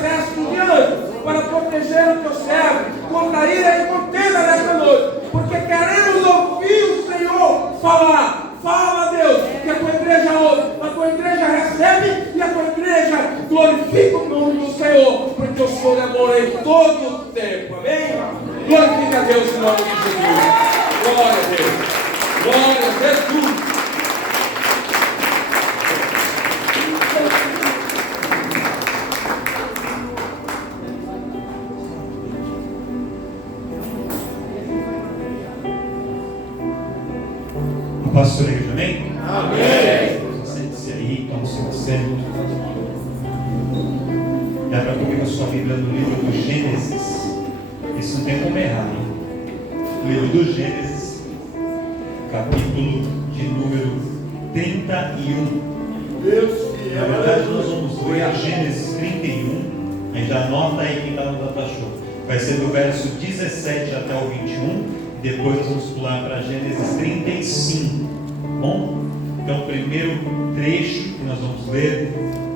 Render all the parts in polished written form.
exército de anjos para proteger o teu servo contra a ira e contenda nesta noite, porque queremos ouvir o Senhor falar. Fala, Deus, que a tua igreja ouve, a tua igreja recebe e a tua igreja glorifica o nome do Senhor, porque o Senhor é bom em todo o tempo. Amém? Glorifica a Deus em nome de Jesus. Glória a Deus. Glória a Jesus. Pastor igreja, amém? Amém. Sente-se aí, tome seu assento. E abra comigo a sua Bíblia no livro do Gênesis. Isso não tem como errar, hein? Livro do Gênesis, capítulo de número 31. Na verdade, nós vamos ler Gênesis 31. A gente já anota aí quem está no data show. Vai ser do verso 17 até o 21. Depois nós vamos pular para Gênesis 35. Bom? Então, o primeiro trecho que nós vamos ler,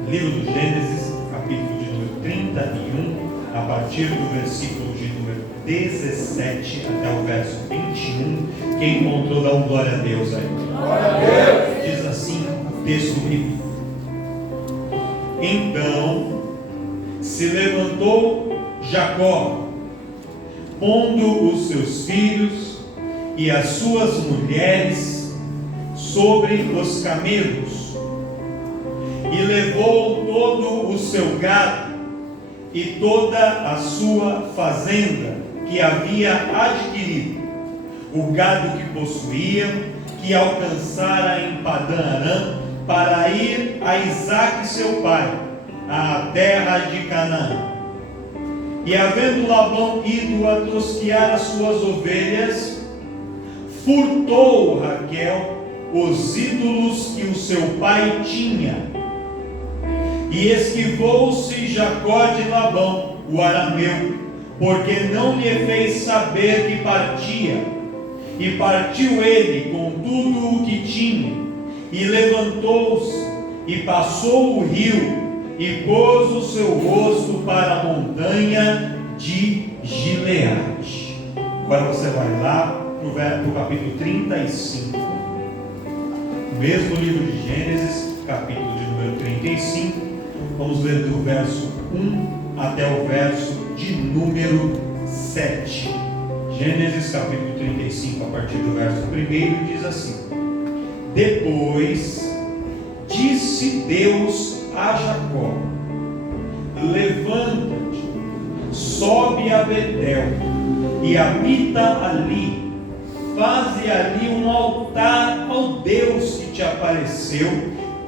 livro do Gênesis, capítulo de número 31, a partir do versículo de número 17 até o verso 21. Quem encontrou, dá um glória a Deus aí. Glória a Deus. Diz assim o texto bíblico: Então se levantou Jacó, pondo os seus filhos e as suas mulheres sobre os camelos, e levou todo o seu gado e toda a sua fazenda que havia adquirido, o gado que possuía, que alcançara em Padã Arã, para ir a Isaque seu pai, à terra de Canaã. E havendo Labão ido a tosquiar as suas ovelhas, furtou Raquel os ídolos que o seu pai tinha. E esquivou-se Jacó de Labão, o arameu, porque não lhe fez saber que partia. E partiu ele com tudo o que tinha, e levantou-se, e passou o rio, e pôs o seu rosto para a montanha de Gileade. Agora você vai lá para o capítulo 35. O mesmo livro de Gênesis, capítulo de número 35. Vamos ler do verso 1 até o verso de número 7. Gênesis capítulo 35, a partir do verso 1, diz assim: Depois disse Deus a Jacó: Levanta-te, sobe a Betel e habita ali. Faze ali um altar ao Deus que te apareceu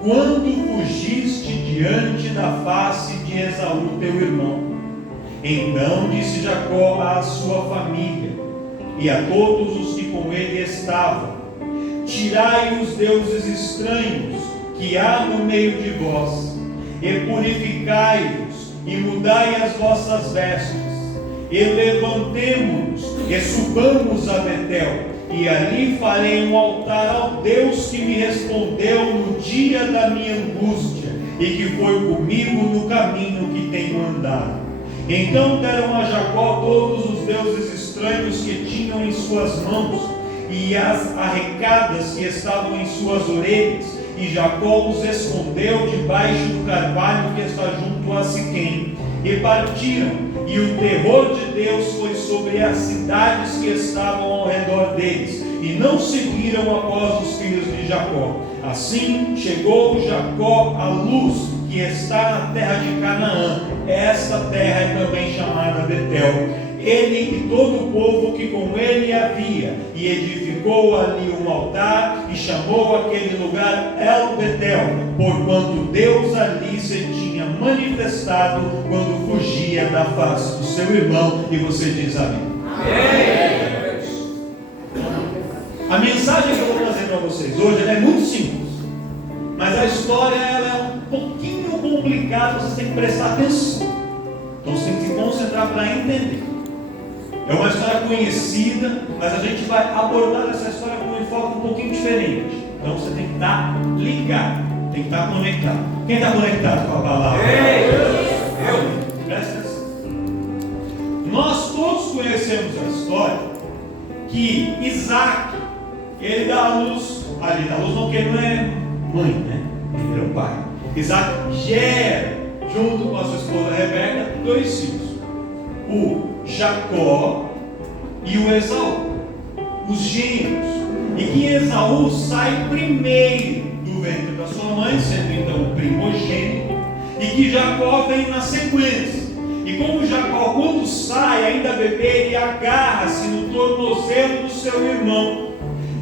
quando fugiste diante da face de Esaú teu irmão. Então disse Jacó à sua família e a todos os que com ele estavam: Tirai os deuses estranhos que há no meio de vós, e purificai-vos, e mudai as vossas vestes, e levantemo-nos, e subamos a Betel, e ali farei um altar ao Deus que me respondeu no dia da minha angústia, e que foi comigo no caminho que tenho andado. Então deram a Jacó todos os deuses estranhos que tinham em suas mãos, e as arrecadas que estavam em suas orelhas, e Jacó os escondeu debaixo do carvalho que está junto a Siquém. E partiram, e o terror de Deus foi sobre as cidades que estavam ao redor deles, e não seguiram após os filhos de Jacó. Assim chegou Jacó à luz que está na terra de Canaã. Esta terra é também chamada Betel. Ele e todo o povo que com ele havia, e edificou ali um altar, e chamou aquele lugar El Betel, porquanto Deus ali se tinha manifestado quando fugia da face do seu irmão. E você diz amém. Amém. A mensagem que eu vou trazer para vocês hoje ela é muito simples, mas a história ela é um pouquinho complicada, você tem que prestar atenção. Então você tem que se concentrar para entender. É uma história conhecida, mas a gente vai abordar essa história com um enfoque um pouquinho diferente. Então você tem que estar ligado, tem que estar conectado. Quem está conectado com a palavra? Eu. que Isaac, ele dá a luz, ali dá a luz não, porque ele não é mãe, né? Ele é o pai. Isaac gera, junto com a sua esposa Rebeca, 2 filhos: o Jacó e o Esaú, os gêmeos. E que Esaú sai primeiro do ventre da sua mãe, sendo então o primogênito, e que Jacó vem na sequência. E como Jacó, quando sai, ainda bebê, ele agarra-se no tornozelo do seu irmão.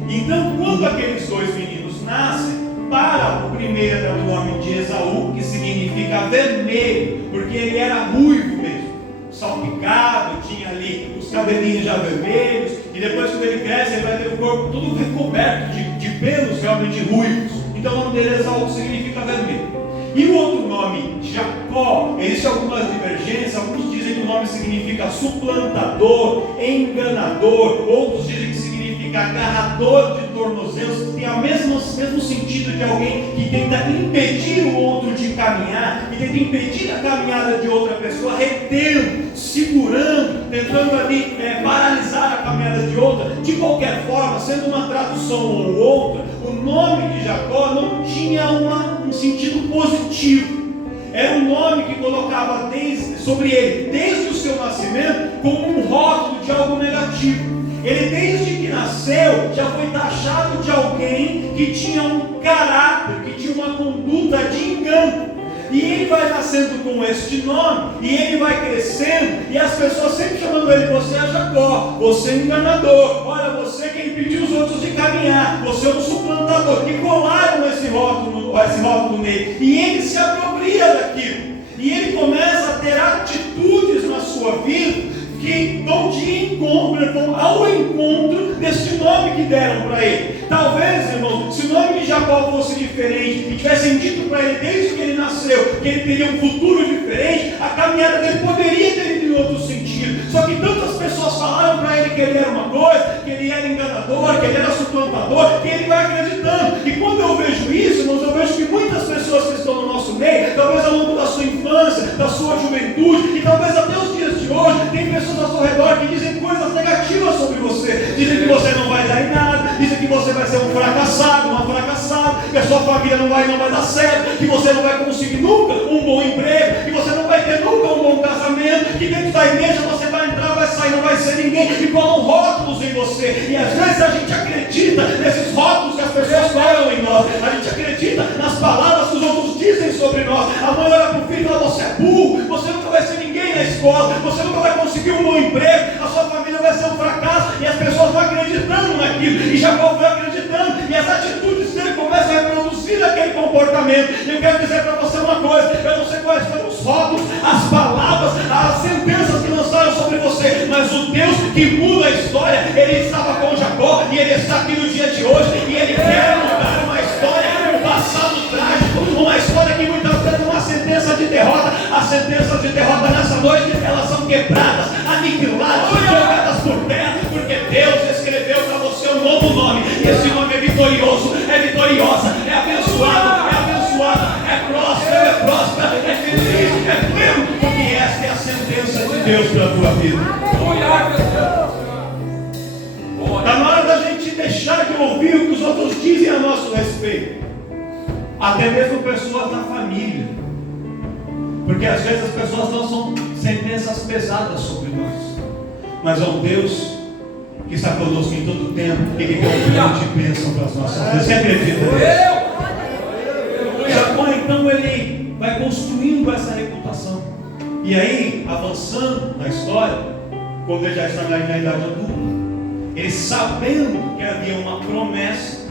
Então, quando aqueles 2 meninos nascem, para o primeiro é o nome de Esaú, que significa vermelho, porque ele era ruivo mesmo, salpicado, tinha ali os cabelinhos já vermelhos, e depois quando ele cresce, ele vai ter o corpo todo recoberto de pelos realmente ruivos. Então o nome dele é Esaú, que significa vermelho. E o outro nome, Jacó, existem algumas divergências. Alguns dizem que o nome significa suplantador, enganador. Outros dizem que significa agarrador de tornozelos, que tem o mesmo sentido de alguém que tenta impedir o outro de caminhar, que tenta impedir a caminhada de outra pessoa, retendo, segurando, tentando ali paralisar a caminhada de outra. De qualquer forma, sendo uma tradução ou outra, o nome de Jacó não tinha um sentido positivo. Era um nome que colocava sobre ele, desde o seu nascimento, como um rótulo de algo negativo. Ele, desde que nasceu, já foi taxado de alguém que tinha um caráter, que tinha uma conduta de engano. E ele vai nascendo com este nome, e ele vai crescendo, e as pessoas sempre chamando ele: você é Jacó, você é enganador, olha, você quem impediu os outros de caminhar, você é um suplantador. E colaram esse rótulo nele, e ele se apropria daquilo, e ele começa a ter atitudes na sua vida que vão de encontro, vão ao encontro deste nome que deram para ele. Talvez, irmão, se o nome de Jacó fosse diferente e tivessem dito para ele desde que ele nasceu que ele teria um futuro diferente, a caminhada dele poderia ter ido em outro sentido. Só que tantas pessoas falaram para ele que ele era uma coisa, que ele era enganador, que ele era suplantador, que ele vai acreditando. E quando eu vejo isso, irmãos, eu vejo que muitas pessoas que estão no nosso meio, talvez ao longo da sua infância, da sua juventude, e talvez até os dias de hoje, tem pessoas ao seu redor que dizem coisas negativas sobre você. Dizem que você não vai dar em nada, dizem que você vai ser um fracassado, uma fracassada, que a sua família não vai dar certo, que você não vai conseguir nunca um bom emprego, que você não vai ter nunca um bom casamento, que dentro da igreja você vai entrar, vai sair, não vai ser ninguém, e colam rótulos em você. E às vezes a gente acredita nesses rótulos que as pessoas colam em nós, a gente acredita nas palavras que os outros dizem sobre nós. A mãe olha para o filho e fala: você é burro, você nunca vai ser ninguém na escola, você nunca vai conseguir um bom emprego, a sua família vai ser um fracasso, e as pessoas vão acreditando naquilo, e Jacó foi acreditando, e as atitudes dele começam a reproduzir aquele comportamento. E eu quero dizer para você uma coisa: eu não sei quais foram os rótulos, as palavras, as sentenças que lançaram sobre você, mas o Deus que muda a história, ele estava com Jacó, e ele está aqui no dia de hoje, e ele quer mudar uma história, um passado trágico, uma história que muitas vezes é uma sentença de derrota. As sentenças de derrota nessa noite, elas são quebradas, aniquiladas, jogadas por terra, porque Deus escreveu para você um novo nome, e esse nome é vitorioso, é vitoriosa, é abençoado, é próspero, é feliz, é pleno, porque esta é a sentença de Deus para a tua vida. Está na hora da gente deixar de ouvir o que os outros dizem a nosso respeito, até mesmo pessoas da família, porque às vezes as pessoas lançam sentenças pesadas sobre nós, mas é um Deus que está conosco em todo o tempo e que tem um plano de bênção para as nossas vidas. Você acredita nisso? Jacó, então, ele vai construindo essa reputação, e aí, avançando na história, quando ele já está na idade adulta, ele, sabendo que havia uma promessa,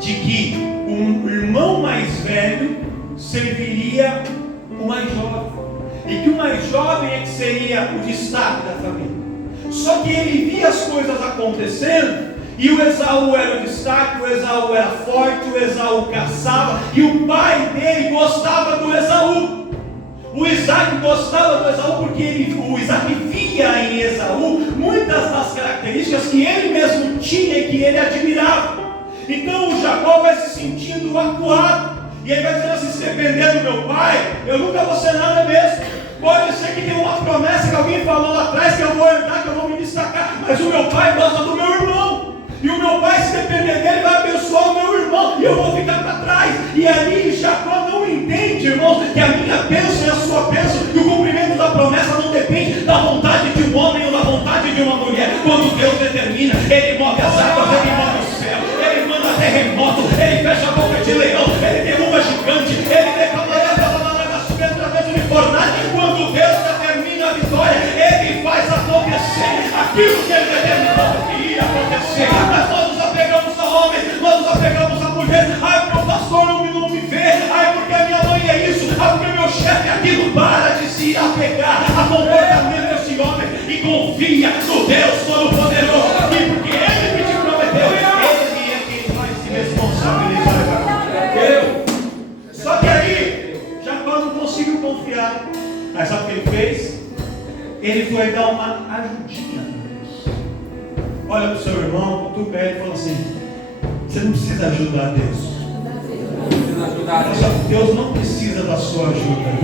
de que um irmão mais velho serviria o mais jovem, e que o mais jovem é que seria o destaque da família. Só que ele via as coisas acontecendo, e o Esaú era o destaque, o Esaú era forte, o Esaú caçava, e o pai dele gostava do Esaú. O Isaac gostava do Esaú porque o Isaac via em Esaú muitas das características que ele mesmo tinha e que ele admirava. Então o Jacó vai se sentindo acuado, e ele vai dizendo assim: se depender do meu pai, eu nunca vou ser nada mesmo. Pode ser que tenha uma promessa que alguém falou lá atrás, que eu vou herdar, que eu vou ministrar destacar, mas o meu pai gosta do meu irmão. E o meu pai, se depender dele, vai abençoar o meu irmão, e eu vou ficar para trás. E ali Jacó não entende, irmãos, que a minha bênção é a sua bênção, que o cumprimento da promessa não depende da vontade de um homem ou da vontade de uma mulher. Quando Deus determina, Ele move as águas, Ele move o céu, Ele manda terremoto, Ele fecha a boca de leão, Ele derruba gigante, Ele declara através de fornalha. Quando Deus determina a vitória, Ele faz acontecer aquilo que Ele determinou que ia acontecer. Mas nós nos apegamos a homens, nós nos apegamos a mulheres. Ai, porque o pastor não me vê, ai, porque a minha mãe é isso, ai, porque meu chefe é aquilo. Para de se apegar a comportamento desse homem e confia no Deus Todo-Poderoso. E porque Ele que te prometeu, Ele é quem vai se responsabilizar. Só que aí Jacó não conseguiu confiar. Mas sabe o que ele fez? Ele foi dar uma ajudinha para Deus. Olha para o seu irmão, cutuca ele e fala assim: você não precisa ajudar Deus. Deus não precisa da sua ajuda.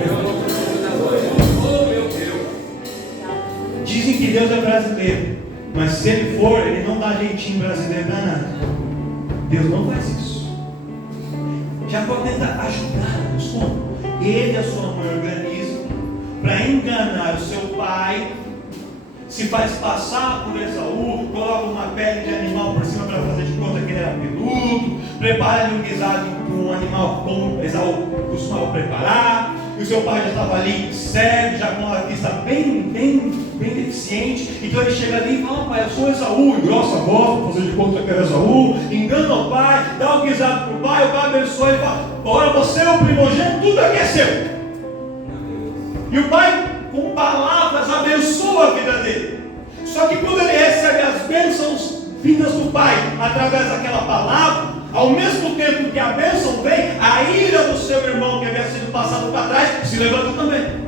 Dizem que Deus é brasileiro, mas se Ele for, Ele não dá jeitinho brasileiro danado. Deus não faz isso. Jacó tenta ajudar Deus. Como? Ele e a sua mãe organizam para enganar o seu pai, se faz passar por Esaú, coloca uma pele de animal por cima para fazer de conta que ele era peludo, prepara-lhe um guisado para um animal como Esaú costumava preparar, e o seu pai já estava ali cego, já com a vista bem deficiente. Então ele chega ali e fala: pai, eu sou Esaú, engrossa a voz para fazer de conta que era Esaú, engana o pai, dá o guisado para o pai abençoa e fala: agora você é o primogênito, tudo aqui é seu. E o pai, com palavras, abençoa a vida dele. Só que quando ele recebe as bênçãos vindas do pai, através daquela palavra, ao mesmo tempo que a bênção vem, a ira do seu irmão que havia sido passado para trás se levanta também.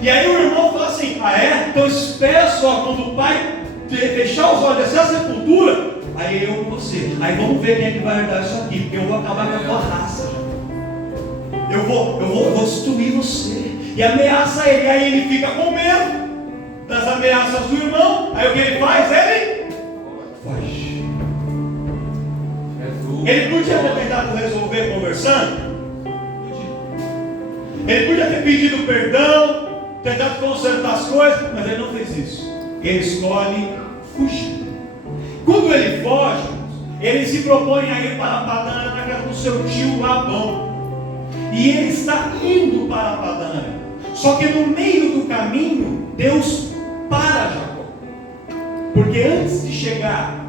E aí o irmão fala assim: ah é? Então espera só, quando o pai fechar os olhos, descer a sepultura, aí eu e você, aí vamos ver quem é que vai herdar isso aqui, porque eu vou acabar com a tua raça. Eu vou destruir você. E ameaça ele, aí ele fica com medo das ameaças do irmão. Aí o que ele faz? Ele foge. Ele podia ter tentado resolver conversando, ele podia ter pedido perdão, tentado consertar as coisas, mas ele não fez isso. Ele escolhe fugir. Quando ele foge, ele se propõe a ir para Padã, na casa do seu tio Labão. E ele está indo para Padã. Só que no meio do caminho, Deus para Jacó. Porque antes de chegar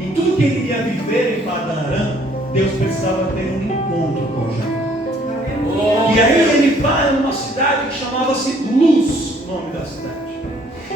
em tudo que ele iria viver em Padã, Deus precisava ter um encontro com Jacó. E aí ele vai numa cidade que chamava-se Luz, o nome da cidade.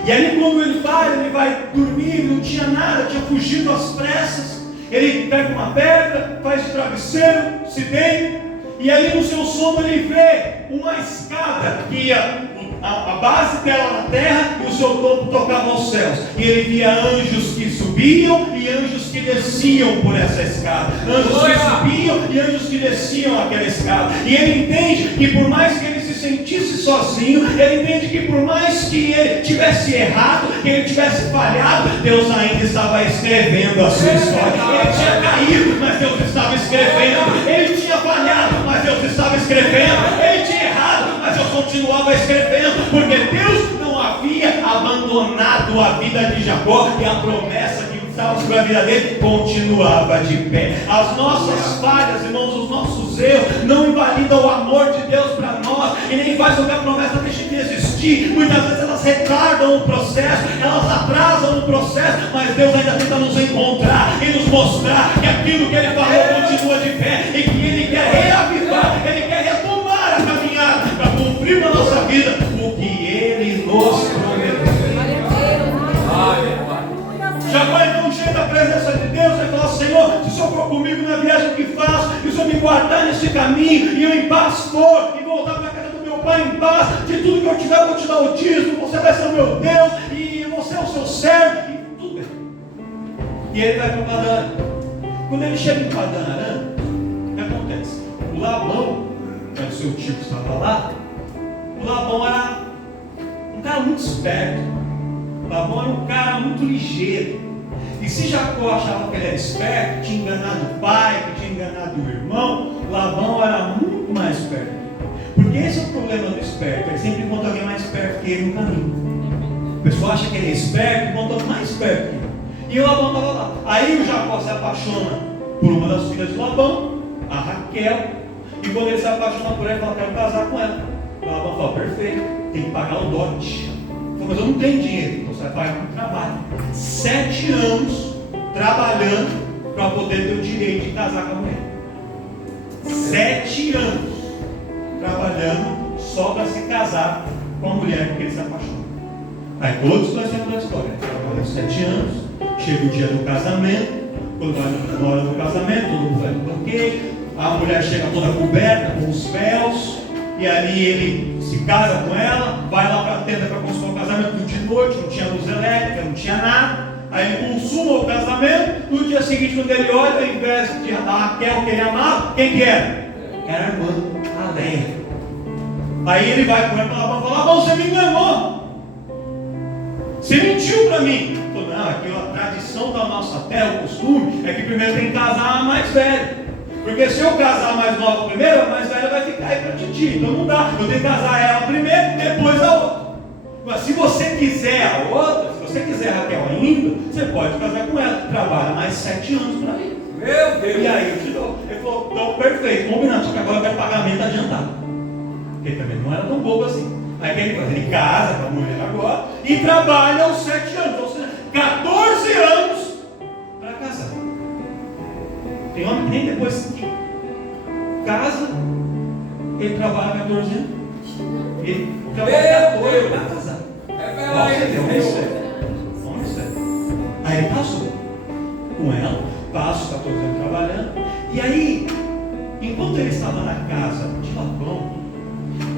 E aí quando ele vai dormir, não tinha nada, tinha fugido às pressas. Ele pega uma pedra, faz de travesseiro, se deita. E ali no seu sono ele vê uma escada que ia, a base dela na terra, e o seu topo tocava aos céus. E ele via anjos que subiam e anjos que desciam por essa escada. Anjos que subiam e anjos que desciam aquela escada. E ele entende que por mais que ele se sentisse sozinho, ele entende que por mais que ele tivesse errado, que ele tivesse falhado, Deus ainda estava escrevendo a sua história. Ele tinha caído, mas Deus estava escrevendo. Ele tinha falhado, mas Deus estava escrevendo. Ele tinha errado, mas Deus continuava escrevendo, porque Deus não havia abandonado a vida de Jacó, e a promessa que estava sobre a vida dele continuava de pé. As nossas falhas, irmãos, os nossos erros não invalidam o amor de Deus para nós, e nem faz com que a promessa deixe de existir. Muitas vezes elas retardam o processo, elas atrasam o processo, mas Deus ainda tenta nos encontrar e nos mostrar que aquilo que Ele falou continua de pé, e que Ele quer reavivar, Ele quer retomar a caminhada para cumprir na nossa vida o que Ele nos prometeu. Jacó então chega da presença de Deus e fala: Senhor, se o Senhor for comigo na viagem que faço, e o Senhor me guardar nesse caminho, e eu em paz for, e voltar para a casa do meu pai em paz, de tudo que eu tiver, eu vou te dar o dízimo, você vai ser o meu Deus, e você é o seu servo, e tudo bem. E ele vai para Padã. Quando ele chega em Padã Arã, o que acontece? O Labão, que é o seu tio que estava lá, o Labão era um cara muito esperto. Labão era um cara muito ligeiro. E se Jacó achava que ele era esperto, tinha enganado o pai, que tinha enganado o irmão, Labão era muito mais esperto. Porque esse é o problema do esperto, ele sempre encontra alguém mais esperto que ele no caminho. O pessoal acha que ele é esperto, encontra alguém mais esperto que ele. E o Labão estava lá. Aí o Jacó se apaixona por uma das filhas de Labão, a Raquel. E quando ele se apaixona por ela, ele fala: quero casar com ela. O Labão fala: perfeito, tem que pagar o dote. Mas eu não tenho dinheiro, então você vai pagar com trabalho. 7 anos trabalhando para poder ter o direito de casar com a mulher. 7 anos trabalhando só para se casar com a mulher porque ele se apaixonou. Aí todos nós temos a história. Trabalhando 7 anos, chega o dia do casamento. Quando vai na hora do casamento, todo mundo vai no banquete. A mulher chega toda coberta com os véus. E ali ele se casa com ela, vai lá para a tenda para consumar o casamento de noite, não tinha luz elétrica, não tinha nada. Aí ele consuma o casamento. No dia seguinte, quando ele olha, ao invés de da Raquel que ele amava, quem que era? Era a irmã, a Leia. Aí ele vai com ela para Labão e fala: Labão, você me enganou. Você mentiu para mim. Falou: não, aqui a tradição da nossa terra, o costume, é que primeiro tem que casar a mais velha. Porque se eu casar a mais nova primeiro, a mais velha vai ficar aí para titi. Então não dá. Eu tenho que casar ela primeiro, depois a outra. Mas se você quiser a outra, se você quiser a Raquel ainda, você pode casar com ela. Trabalha mais 7 anos para ir. Meu Deus! E aí eu te dou. Ele falou: então perfeito, combinado. Só que agora vai pagamento adiantado. Porque também não era tão bobo assim. Aí o que ele faz? Ele casa com a mulher agora e trabalha aos 7 anos. Ou seja, 14 anos para casar. Tem homem que nem depois que casa, ele trabalha 14 anos. Ele trabalha 14 anos para casar. Vamos sério. Aí ele passou com ela, passa 14 anos trabalhando. E aí, enquanto ele estava na casa de Labão,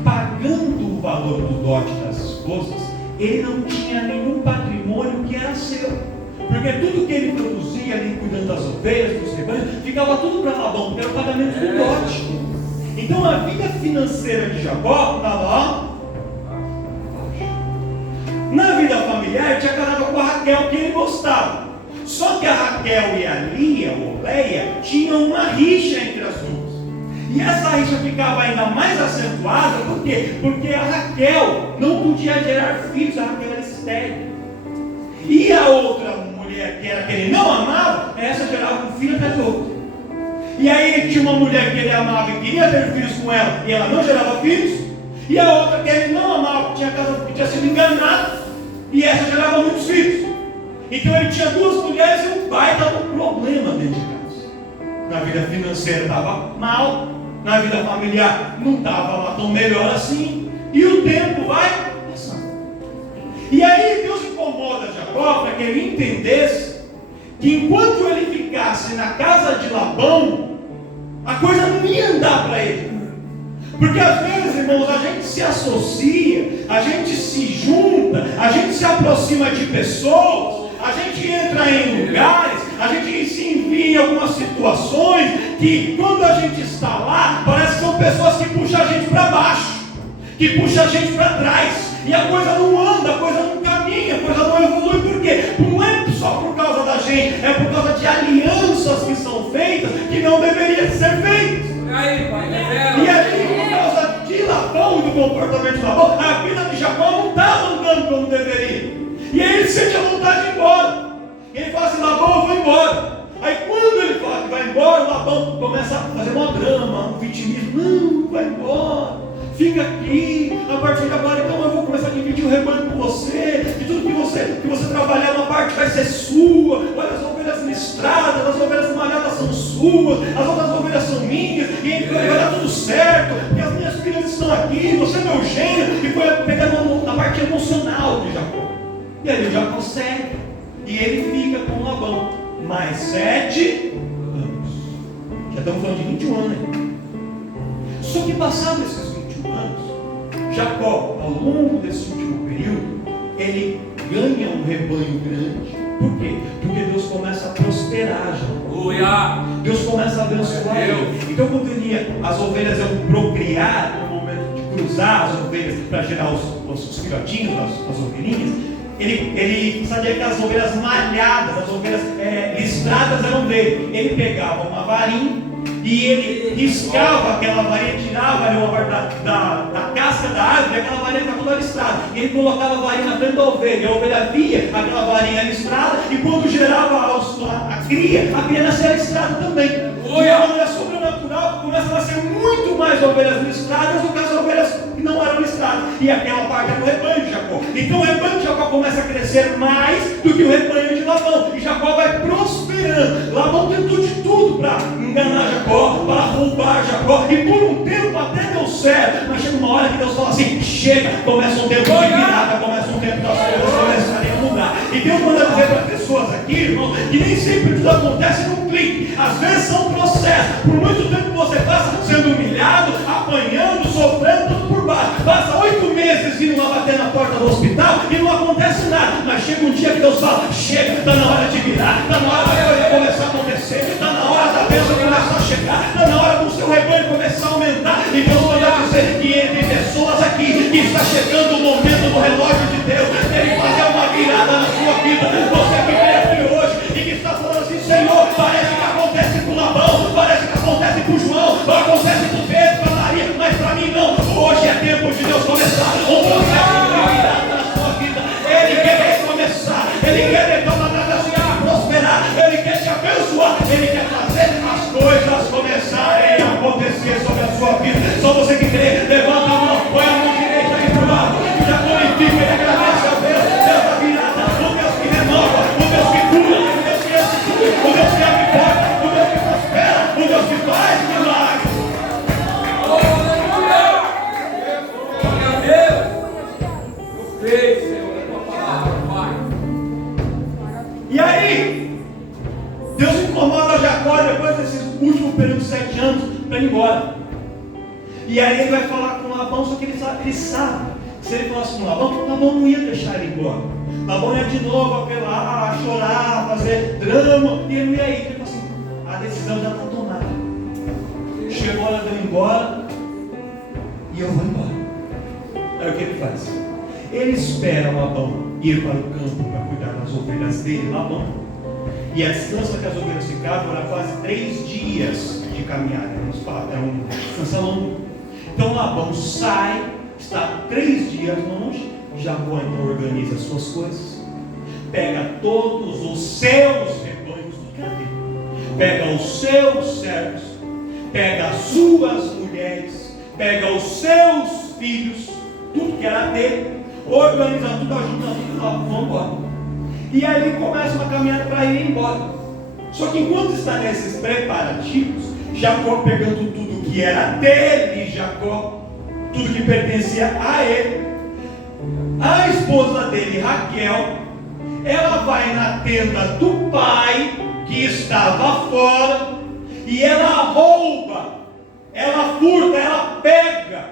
pagando o valor do dote das esposas, ele não tinha nenhum patrimônio que era seu. Porque tudo que ele produzia ali, cuidando das ovelhas, dos rebanhos, ficava tudo para Labão, porque era o pagamento do dote. Então a vida financeira de Jacó estava lá. Na vida familiar, ele tinha casado com a Raquel, que ele gostava. Só que a Raquel e a Lia, ou Leia, tinham uma rixa entre as duas. E essa rixa ficava ainda mais acentuada, por quê? Porque a Raquel não podia gerar filhos, a Raquel era estéril. E a outra mulher, que era que ele não amava, essa gerava um filho atrás do outro. E aí ele tinha uma mulher que ele amava e queria ter filhos com ela, e ela não gerava filhos. E a outra que ele não amava, que tinha sido enganado, e essa gerava muitos filhos. Então ele tinha 2 mulheres e um pai estava com problema dentro de casa. Na vida financeira estava mal, na vida familiar não estava lá tão melhor assim, e o tempo vai passando. E aí Deus incomoda Jacó para que ele entendesse que enquanto ele ficasse na casa de Labão, a coisa não ia andar para ele. Porque às vezes, irmãos, a gente se associa, a gente se junta, a gente se aproxima de pessoas, a gente entra em lugares, a gente se envia em algumas situações que quando a gente está lá, parece que são pessoas que puxam a gente para baixo, que puxam a gente para trás, e a coisa não anda, a coisa não caminha, a coisa não evolui. Por quê? Não é só por causa da gente, é por causa de alianças que são feitas que não deveriam ser feitas. E aí, por causa de Labão e do comportamento de Labão, a vida de Jacó não estava andando como deveria. E aí ele sente a vontade de ir embora. E ele fala assim: Labão, eu vou embora. Aí quando ele fala que vai embora, Labão começa a fazer uma drama, um vitimismo. Não, vai embora, fica aqui, a partir de agora então eu vou começar a dividir o rebanho com você, e tudo que você trabalhar, uma parte vai ser sua. Olha, as ovelhas listradas, as ovelhas malhadas são suas, as outras ovelhas são minhas, e vai dar tudo certo, porque as minhas filhas estão aqui, você é meu gênio. E foi pegando a parte emocional de Jacó. E aí o Jacó segue, e ele fica com Labão mais 7 anos. Já estamos falando de 21 anos aí. Só que passados esses 21 anos, Jacó, ao longo desse último período, ele ganha um rebanho grande. Por quê? Porque Deus começa a prosperar Jacó. Deus começa a abençoar ele. Então quando as ovelhas iam procriar, no momento de cruzar as ovelhas para gerar os filhotinhos, as ovelhinhas, ele sabia que as ovelhas malhadas, as ovelhas listradas eram dele. Ele pegava uma varinha e ele riscava aquela varinha, tirava ali uma da casca da árvore, e aquela varinha ficava toda listrada. E ele colocava a varinha na frente da ovelha, e a ovelha via aquela varinha listrada, e quando gerava a cria nascia listrada também. E a maneira sobrenatural começa a nascer muito mais ovelhas listradas do que as ovelhas que não eram listradas. E aquela parte era o rebanho de Jacó. Então o rebanho de Jacó começa a crescer mais do que o rebanho de Labão. E Jacó vai prosperando. Labão tentou de tudo para enganar Jacó, para roubar Jacó. E por um tempo até deu certo. Mas chega uma hora que Deus fala assim: chega, começa um tempo de virada, começa um tempo das coisas começarem a mudar. E Deus manda dizer para pessoas aqui, irmão, que nem sempre tudo acontece num clique. Às vezes são processos. Por muito tempo que você passa sendo humilhado, apanhando, sofrendo, tudo por baixo. Passa 8 meses indo lá bater na porta do hospital e não acontece nada. Mas chega um dia que Deus fala: chega, está na hora de virar, está na hora da coisa começar a acontecer, está na hora da bênção começar a chegar, está na hora do seu rebanho começar a aumentar. E Deus vai dizer que entre pessoas aqui que está chegando o momento do relógio de Deus, Ele fazer uma virada na sua vida. Você que veio aqui hoje e que está falando assim: Senhor, parece que acontece com Labão, parece que acontece com João, acontece com Pedro, com Maria, mas para mim não. Hoje é tempo de Deus começar um processo de virada na sua vida. Ele quer recomeçar, Ele quer prosperar, Ele quer te abençoar, Ele quer fazer as coisas começarem a acontecer sobre a sua vida. Só você que crê, levanta a mão, põe a mão direita aí para o lado, e já glorifica e agradece a Deus, Deus da virada, o Deus que renova, o Deus que cura, o Deus que restitui, o Deus que abre porta, o Deus que prospera, o Deus que faz milagres. Aleluia! Glória a Deus! Eu creio, Senhor, na tua palavra, Pai. E aí, Deus incomoda Jacó depois desses últimos períodos de 7 anos para ir embora. E aí ele vai falar com Labão, só que ele sabe que se ele falasse com Labão não ia deixar ele embora. Labão ia de novo apelar, chorar, fazer drama, e ele não ia ir. Ele falou assim: a decisão já está tomada. Chegou a hora de eu ir embora, e eu vou embora. Aí o que ele faz? Ele espera Labão ir para o campo para cuidar das ovelhas dele, Labão. E a distância que as ovelhas ficavam era quase 3 dias de caminhada. Era uma distância longa. Então Labão sai, está 3 dias longe. Jacó então organiza as suas coisas, pega todos os seus rebanhos do caminho, pega os seus servos, pega as suas mulheres, pega os seus filhos, tudo que era dele, organiza tudo, ajuda tudo, vamos embora. E aí ele começa uma caminhada para ir embora. Só que enquanto está nesses preparativos, Jacó pegando tudo que era dele, Jacó, tudo que pertencia a ele, a esposa dele, Raquel, ela vai na tenda do pai, que estava fora, e ela rouba, ela furta, ela pega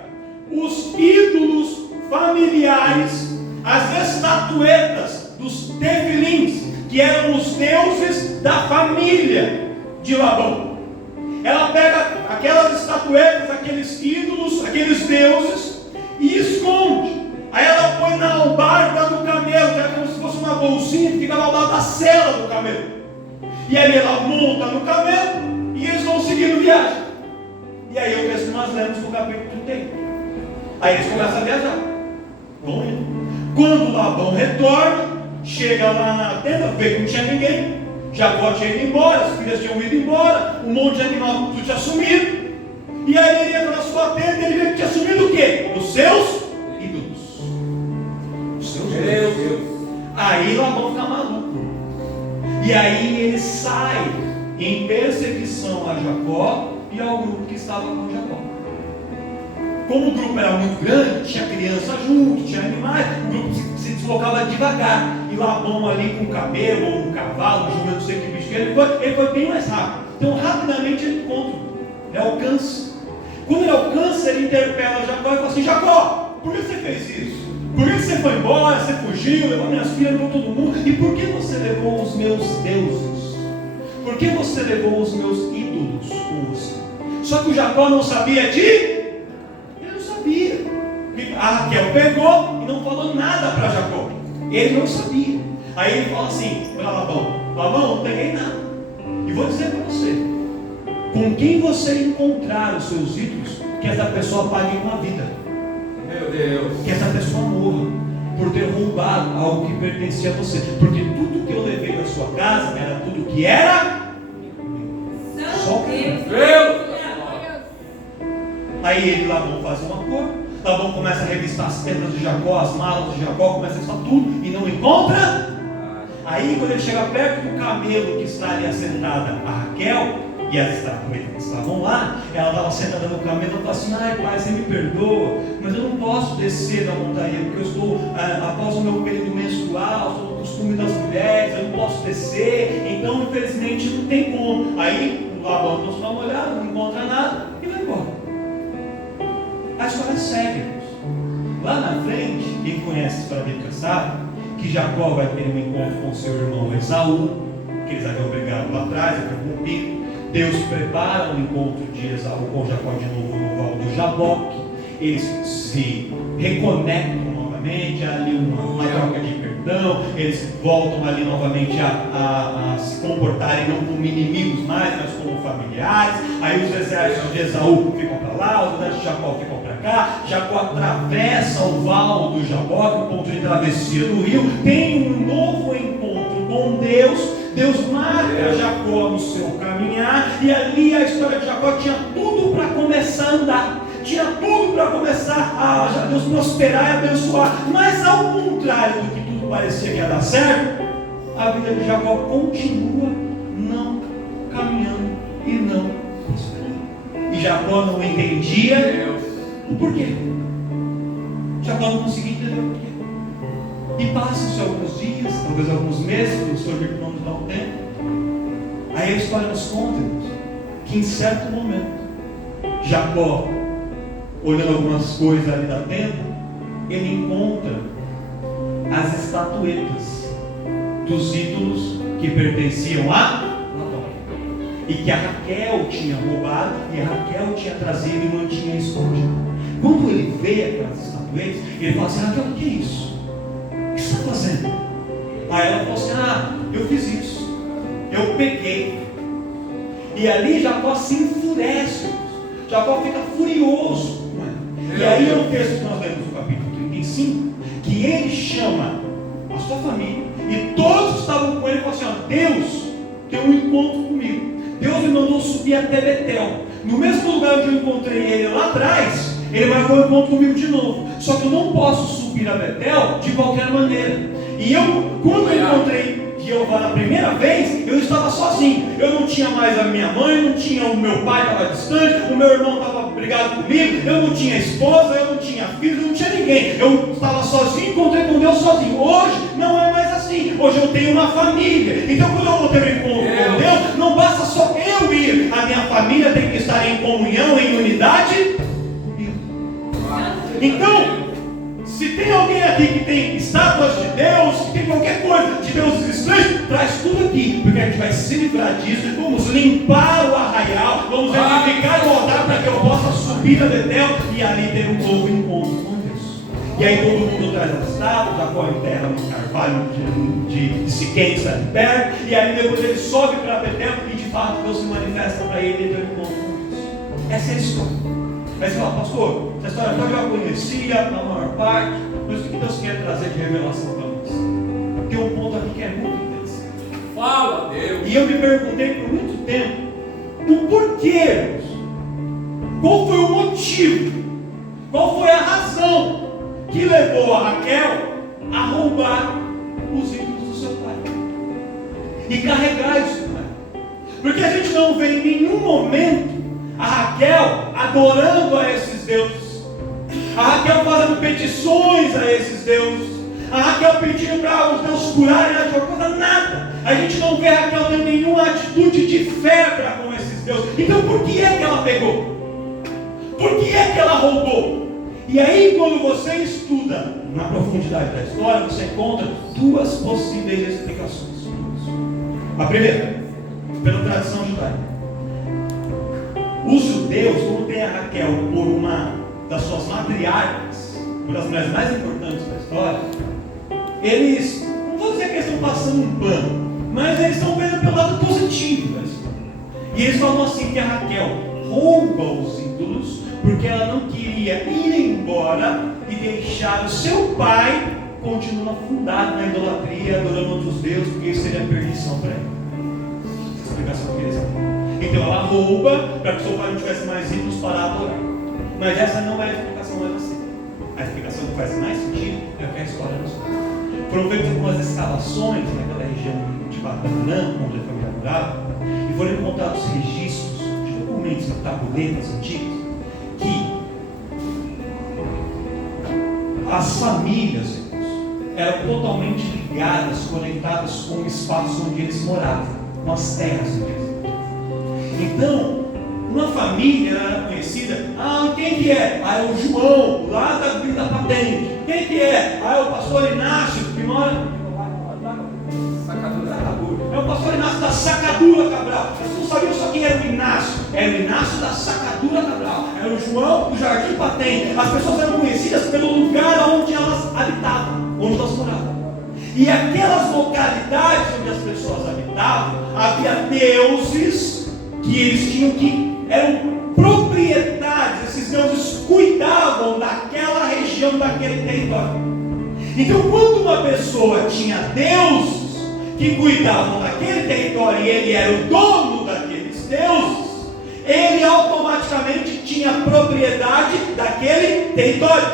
os ídolos familiares, as estatuetas dos tefilins, que eram os deuses da família de Labão. Ela pega aquelas estatuetas, aqueles ídolos, aqueles deuses, e esconde. Aí ela põe na albarda do camelo, que é como se fosse uma bolsinha que fica ao lado da sela do camelo. E aí ela monta no camelo e eles vão seguindo viagem. E aí o texto que nós lemos no capítulo 31. Aí eles começam a viajar. Vão indo. Quando Labão retorna, chega lá na tenda, vê que não tinha ninguém. Jacó tinha ido embora, as filhas tinham ido embora, um monte de animal tudo tinha sumido. E aí ele entra na sua tenda e ele vê que tinha sumido o quê? Os seus ídolos. Os seus ídolos. Aí Labão fica maluco. E aí ele sai em perseguição a Jacó e ao grupo que estava com Jacó. Como o grupo era muito grande, tinha criança junto, tinha animais, o grupo se deslocava devagar. E Labão ali com o camelo, ou um cavalo, um jumento, não sei que bicho, ele foi bem mais rápido. Então rapidamente ele encontra, ele alcança. Quando ele alcança, ele interpela Jacó e fala assim: Jacó, por que você fez isso? Por que você foi embora, você fugiu, levou minhas filhas, levou todo mundo? E por que você levou os meus deuses? Por que você levou os meus ídolos com você? Só que o Jacó não sabia de... A Raquel pegou e não falou nada para Jacó. Ele não sabia. Aí ele fala assim para Labão: Labão, não peguei nada. E vou dizer para você: com quem você encontrar os seus ídolos, que essa pessoa pague com a vida. Meu Deus. Que essa pessoa morra por ter roubado algo que pertencia a você. Porque tudo que eu levei da sua casa era tudo que era só Deus. Aí ele, Labão, faz um acordo. Labão começa a revistar as tendas de Jacó, as malas de Jacó, começa a revistar tudo e não encontra. Aí quando ele chega perto do camelo que está ali assentada a Raquel e as estatuetas que estavam lá, ela estava sentada no camelo e fala assim: ai pai, você me perdoa, mas eu não posso descer da montanha, porque eu estou após o meu período menstrual, estou no costume das mulheres, eu não posso descer, então infelizmente não tem como. Aí o Labão dá uma olhada, não encontra nada e vai embora. A história segue. Lá na frente, quem conhece a história bíblica sabe que Jacó vai ter um encontro com seu irmão Esaú, que eles haviam brigado lá atrás, interrompido. Deus prepara um encontro de Esaú com Jacó de novo no Val do Jaboque. Eles se reconectam novamente, há ali uma troca de perdão, eles voltam ali novamente a se comportarem não como inimigos mais, mas como familiares. Aí os exércitos de Esaú ficam para lá, os exércitos de Jacó ficam para cá. Jacó atravessa o Val do Jaboque, o ponto de travessia do rio, tem um novo encontro com Deus. Deus marca Jacó no seu caminhar, e ali a história de Jacó tinha tudo para começar a andar, tinha tudo para começar a Deus prosperar e abençoar, mas ao contrário do que tudo parecia que ia dar certo, a vida de Jacó continua não caminhando e não prosperando. E Jacó não entendia o porquê. Jacó não conseguia entender o porquê. E passam-se alguns dias, talvez alguns meses, o Senhor Bíblia não nos dá um tempo. Aí a história nos conta que em certo momento, Jacó, olhando algumas coisas ali da tenda, ele encontra as estatuetas dos ídolos que pertenciam a Labão, e que a Raquel tinha roubado, e a Raquel tinha trazido e mantinha escondido. Quando ele vê aquelas estatuetas, ele fala assim: Raquel, o que é isso? O que você está fazendo? Aí ela falou assim: eu fiz isso, eu peguei. E ali Jacó se enfurece, Jacó fica furioso com ela. E aí é o texto que nós lemos no capítulo 35, que ele chama a sua família e todos que estavam com ele e falam assim: Deus tem um encontro comigo, Deus me mandou subir até Betel, no mesmo lugar onde eu encontrei ele lá atrás, ele marcou um encontro comigo de novo, só que eu não posso subir a Betel de qualquer maneira. E quando eu encontrei Jeová na primeira vez, eu estava sozinho, eu não tinha mais a minha mãe, não tinha o meu pai, estava distante, o meu irmão estava brigado comigo, eu não tinha esposa, eu não tinha filhos, eu não tinha ninguém, eu estava sozinho, encontrei com Deus sozinho. Hoje não é mais assim, hoje eu tenho uma família, então quando eu vou ter um encontro com Deus, não basta só eu ir, a minha família tem que estar em comunhão, em unidade comigo. Então, se tem alguém aqui que tem estátuas de Deus, que tem qualquer coisa de Deus estranho, traz tudo aqui, porque a gente vai se livrar disso. Vamos limpar o arraial, vamos edificar o altar para que eu possa subir a Betel e ali ter um novo encontro com Deus. E aí todo mundo traz as estátuas, Jacó enterra no carvalho de Siquém, que está de perto, e aí depois ele sobe para Betel e de fato Deus se manifesta para ele e ter um encontro com Deus. Essa é a história. Aí você fala: pastor, essa história eu já conhecia na maior parte, mas o que Deus quer trazer de revelação para nós? Tem um ponto aqui que é muito interessante. Fala, Deus. E eu me perguntei por muito tempo o porquê, qual foi o motivo, qual foi a razão que levou a Raquel a roubar os ídolos do seu pai e carregar isso com ela. Porque a gente não vê em nenhum momento a Raquel adorando a esses deuses, a Raquel fazendo petições a esses deuses, a Raquel pedindo para os deuses curarem a sua coisa, nada. A gente não vê a Raquel tendo nenhuma atitude de fé para com esses deuses. Então por que é que ela pegou? Por que é que ela roubou? E aí quando você estuda na profundidade da história, você encontra duas possíveis explicações. A primeira, pela tradição judaica. Os judeus, como tem a Raquel por uma das suas matriarcas, uma das mulheres mais importantes da história, eles, não vou dizer que eles estão passando um pano, mas eles estão vendo pelo lado positivo da história. E eles falam assim que a Raquel rouba os ídolos porque ela não queria ir embora e deixar o seu pai continuar fundado na idolatria, adorando outros deuses, porque isso seria perdição para ele. Essa explicação que eles têm. Então ela rouba para que o seu pai não tivesse mais ídolos para adorar. Mas essa não é a explicação mais assim. A explicação que faz mais sentido é o que a história nos conta. Foram feitas algumas escavações naquela região de Batanã, onde a família morava, e foram encontrados registros de documentos e tabuletas antigas que as famílias eram totalmente ligadas, conectadas com o espaço onde eles moravam, com as terras deles. Então, uma família era conhecida, quem que é? É o João, lá da Vila Patente. Quem que é? É o pastor Inácio, que mora... É o pastor Inácio da Sacadura Cabral. Vocês não sabiam só quem era o Inácio? Era o Inácio da Sacadura Cabral. Era o João do Jardim Patente. As pessoas eram conhecidas pelo lugar onde elas habitavam, onde elas moravam. E aquelas localidades onde as pessoas habitavam, havia deuses que eles tinham que eram propriedades. Esses deuses cuidavam daquela região, daquele território. Então, quando uma pessoa tinha deuses que cuidavam daquele território e ele era o dono daqueles deuses, ele automaticamente tinha propriedade daquele território,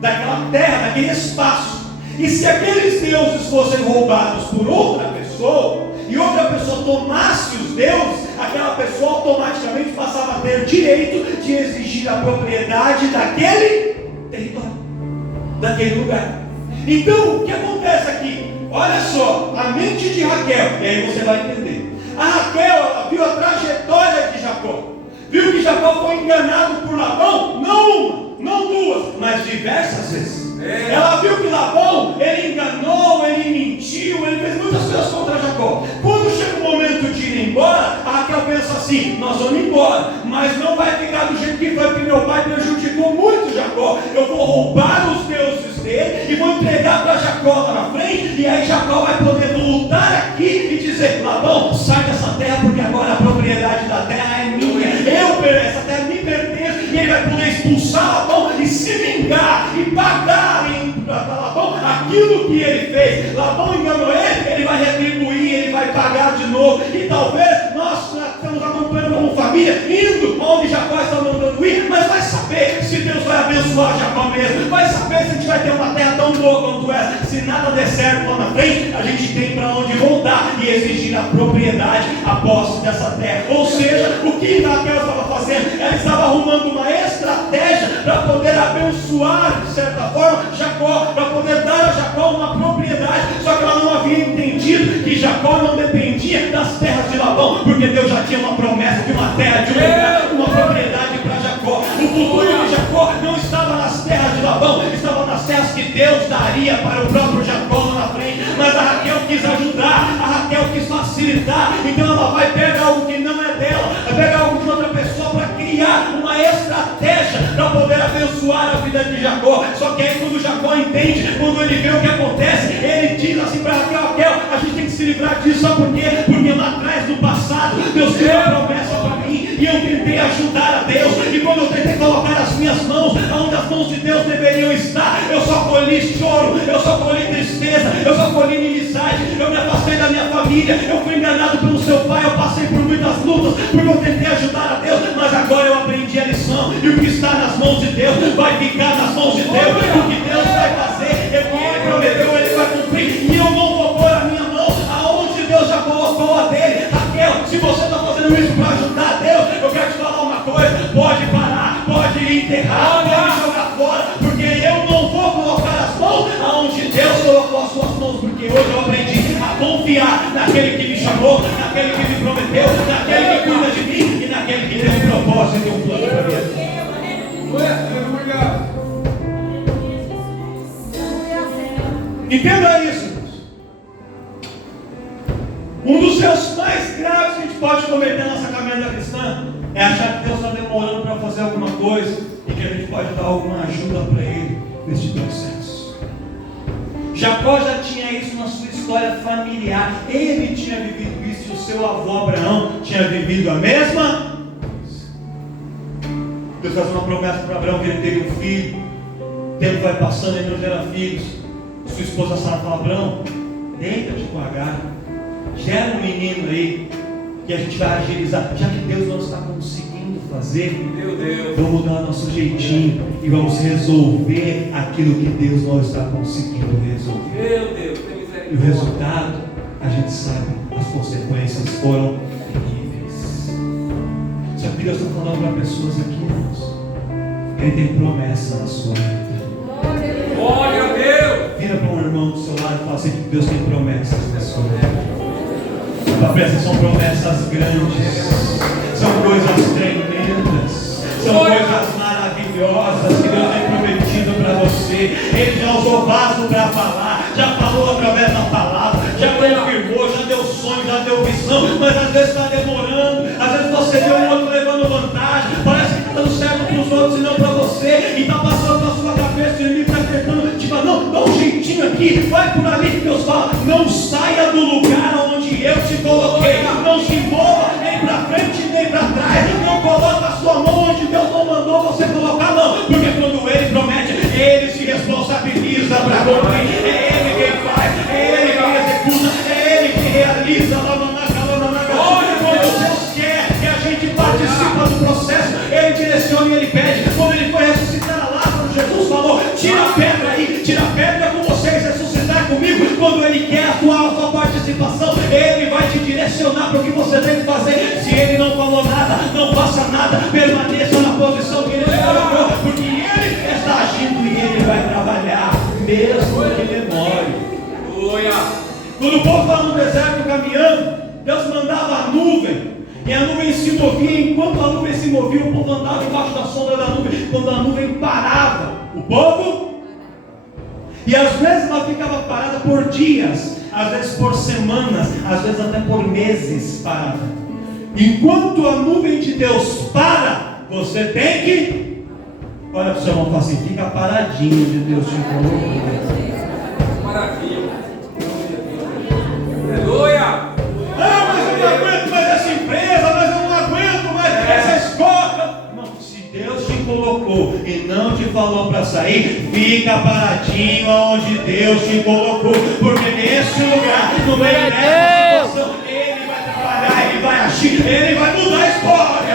daquela terra, daquele espaço. E se aqueles deuses fossem roubados por outra pessoa, e outra pessoa tomasse os deuses, aquela pessoa automaticamente passava a ter direito de exigir a propriedade daquele território, daquele lugar. Então, o que acontece aqui? Olha só, a mente de Raquel, e aí você vai entender. A Raquel, ela viu a trajetória de Jacó, viu que Jacó foi enganado por Labão, não uma, não duas, mas diversas vezes. Ela viu que Labão, ele enganou, ele mentiu, ele fez muitas coisas contra Jacó. Quando chega o momento de ir embora, a Raquel pensa assim: nós vamos embora, mas não vai ficar do jeito que foi, porque meu pai prejudicou muito Jacó. Eu vou roubar os deuses dele e vou entregar para Jacó lá na frente, e aí Jacó vai poder voltar aqui e dizer: Labão, sai dessa terra, porque agora a propriedade da terra é minha, essa terra me pertence. E ele vai poder expulsar Labão e se vingar e pagar para Labão aquilo que ele fez. Labão enganou ele vai retribuir, ele vai pagar de novo. E talvez nós estamos acompanhando como família, indo onde Jacó está mandando ir, mas vai saber se Deus vai abençoar Jacó mesmo, vai saber se a gente vai ter uma terra tão boa quanto essa. Se nada der certo lá na frente, a gente tem para onde voltar e exigir a propriedade, a posse dessa terra. Ou seja, o que Raquel estava fazendo? Ela estava arrumando uma estratégia para poder abençoar, de certa forma, Jacó, para poder dar a Jacó uma propriedade. Só que ela não havia entendido que Jacó não dependia das terras de Labão, porque Deus já tinha uma promessa de uma terra, de um lugar, uma propriedade para Jacó. O futuro de Jacó não estava nas terras de Labão, estava nas terras que Deus daria para o próprio Jacó lá na frente. Mas a Raquel quis ajudar, a Raquel quis facilitar, então ela vai pegar algo que não é dela, vai pegar algo de outra pessoa para criar uma estratégia para poder abençoar a vida de Jacó. Só que aí quando Jacó entende, quando ele vê o que acontece, ele diz assim para Raquel: a gente tem que se livrar disso. Sabe por quê? Porque lá atrás, no passado, Deus fez uma promessa para mim e eu tentei ajudar a Deus, e quando eu tentei colocar as minhas mãos onde as mãos de Deus deveriam estar, eu só colhi choro, eu só colhi tristeza, eu só colhi inimizade, eu me afastei da minha família, eu fui enganado pelo seu pai, eu passei por muitas lutas, porque eu tentei ajudar a Deus, mas agora eu aprendi a lição, e o que está nas mãos de Deus, vai ficar nas mãos de Deus. O que Deus vai fazer, o que Ele prometeu, Ele vai cumprir, e eu não vou pôr a minha mão aonde Deus já colocou a dele. Raquel, se você está fazendo isso para ajudar a Deus, eu quero te falar uma coisa: pode parar, pode enterrar, pode jogar fora, porque eu não vou colocar as mãos aonde Deus colocou as suas mãos, porque hoje eu aprendi a confiar naquele que me chamou, naquele que me prometeu, naquele que cuida de mim e naquele que tem um propósito e um plano para mim. Entenda isso, irmãos. Um dos erros mais graves que a gente pode cometer na nossa caminhada cristã é achar que Deus está demorando para fazer alguma coisa e que a gente pode dar alguma ajuda para Ele neste processo. Jacó já tinha isso na sua história familiar. Ele tinha vivido isso e o seu avô Abraão tinha vivido a mesma coisa. Deus faz uma promessa para Abraão que ele teria um filho. O tempo vai passando e não gera filhos. Sua esposa Sara fala: Abraão, deita-te com Agar, gera um menino aí, que a gente vai agilizar. Já que Deus não está conseguindo fazer, Meu Deus, vamos dar nosso jeitinho e vamos resolver aquilo que Deus não está conseguindo resolver. meu Deus, tem misericórdia. E o resultado, a gente sabe, as consequências foram terríveis. Só que Deus está falando para pessoas aqui, irmãos. Ele tem promessa na sua vida. Glória a Deus. Vira para um irmão do seu lado e fala assim: que Deus tem promessas na sua vida. São promessas grandes, são coisas tremendas, são coisas maravilhosas que Deus tem prometido para você. Ele já usou vaso para falar, já falou através da palavra, já confirmou, já deu sonho, já deu visão, mas às vezes está demorando. Às vezes você vê um outro levando vantagem, parece que está dando certo para os outros e não para você, e está passando na sua cabeça, ele está tentando te falar: não, dá um jeitinho aqui, vai por ali que Deus fala. Não saia do lugar onde eu te coloquei, não se mova nem para frente nem para trás, não coloca a sua mão onde Deus não mandou você colocar, não, porque quando Ele promete, Ele se responsabiliza para cumprir. É Ele quem faz, é Ele quem executa, é Ele que realiza. Quando Deus quer que a gente participe do processo, Ele direciona e Ele pede. Quando Ele foi ressuscitar a Lázaro, Jesus falou: tira a pedra aí, tira a pedra com vocês, ressuscitar comigo. Quando Ele quer a sua participação, Ele vai te direcionar para o que você tem que fazer. Se Ele não falou nada, não faça nada, permaneça na posição que Ele colocou, porque Ele está agindo e Ele vai trabalhar, mesmo que demore. Quando o povo estava no deserto caminhando, Deus mandava a nuvem, e a nuvem se movia. Enquanto a nuvem se movia, o povo andava embaixo da sombra da nuvem. Quando a nuvem parava, o povo, e às vezes ela ficava parada por dias, às vezes por semanas, às vezes até por meses parada. Enquanto a nuvem de Deus para, você tem que, olha para o seu irmão e fala assim: fica paradinho de Deus te colocou. Maravilha. Aleluia. Ah, mas eu não aguento mais essa empresa, mas eu não aguento mais essa escola. Não, se Deus te colocou e não te falou para sair, fica paradinho onde Deus te colocou, porque nesse lugar, no meio dessa situação, Ele vai trabalhar, Ele vai agir, Ele vai mudar a história.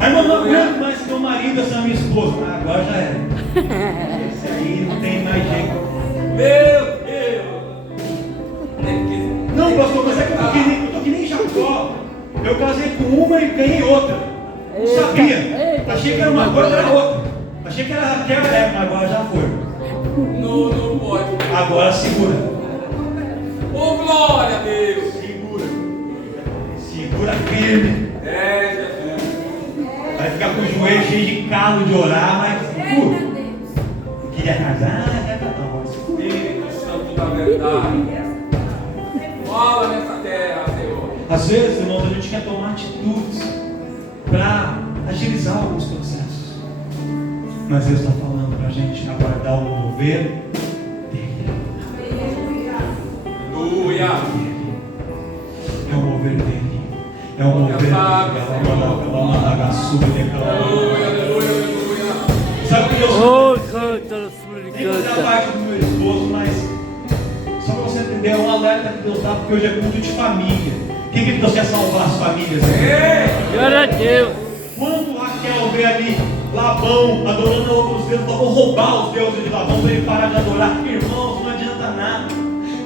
Aí, mas não aguento mais meu marido, essa minha esposa. Ah, agora já era. Esse aí não tem mais jeito. Meu Deus. Não, pastor, mas é que eu tô que nem Jacó. Eu casei com uma e ganhei outra. Não sabia. Achei que era uma coisa, era outra. Achei que era mas agora já foi. Não pode. Agora segura. Oh, glória a Deus. Segura firme. Jesus. Vai ficar com o joelho cheio de calo de orar, mas segura. Queria casar, Espírito Santo da verdade. Fala nessa terra, Senhor. Às vezes, irmãos, a gente quer tomar atitudes para agilizar alguns processos, mas Deus está falando para a gente aguardar o mover dele. Aleluia. É o mover dele. É o mover dele. Aleluia, aleluia. Sabe que eu Oh, sou canta, nem fazer a parte do meu esposo, mas só para você entender, é um alerta que Deus dá, porque hoje é culto de família. Quem que Deus quer salvar as famílias? glória a Deus. Quando Raquel vê ali Labão adorando outros deuses, vão roubar os deuses de Labão para ele parar de adorar. Irmãos, não adianta nada.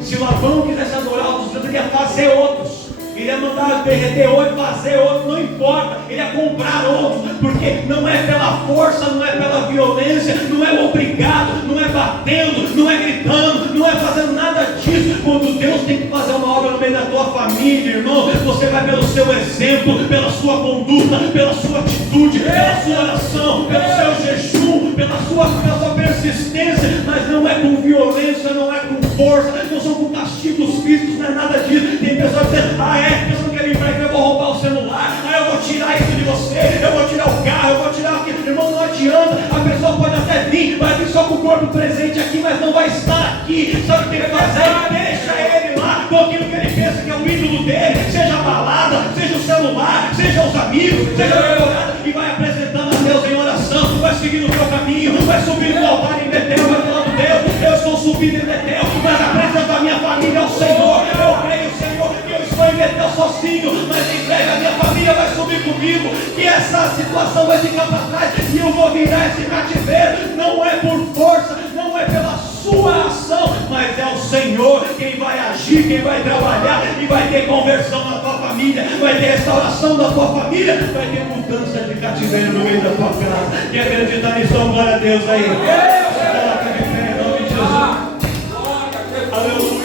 Se Labão quisesse adorar outros deuses, ele ia fazer outros. Ele ia mandar derreter outro, fazer outro, não importa. Ele ia comprar outros, porque não é pela força, não é pela violência, não é obrigado, não é batendo, não é gritando, não é fazendo nada disso. Quando Deus tem que fazer uma obra no meio da tua família, irmão, você vai pelo seu exemplo, pela sua conduta, pela sua atitude, pela sua oração, pelo seu jejum, pela sua persistência, mas não é com violência, não é com força, não são com castigos físicos, não é nada disso. Tem pessoas dizendo: ah, é, você não quer vir para cá, eu vou roubar o celular, ah, eu vou tirar isso de você, eu vou tirar o carro, eu vou tirar vir, vai vir só com o corpo presente aqui, mas não vai estar aqui. Sabe o que tem que fazer? Deixa ele lá com aquilo que ele pensa que é o ídolo dele, seja a balada, seja o celular, seja os amigos, seja a namorada, e vai apresentando a Deus em oração, vai seguindo o teu caminho, vai subir no altar em Betel, vai falando: Deus, eu estou subindo em Betel, mas apresento a minha família ao Senhor. Eu creio, Senhor, que eu estou em Betel sozinho, mas em breve a minha família vai subir comigo, que essa situação vai ficar para trás e eu vou virar esse cativeiro. Não é por força, não é pela sua ação, mas é o Senhor quem vai agir, quem vai trabalhar, e vai ter conversão na tua família, vai ter restauração da tua família, vai ter mudança de cativeiro no meio da tua casa. Quem acredita nisso, glória a Deus aí. Aleluia.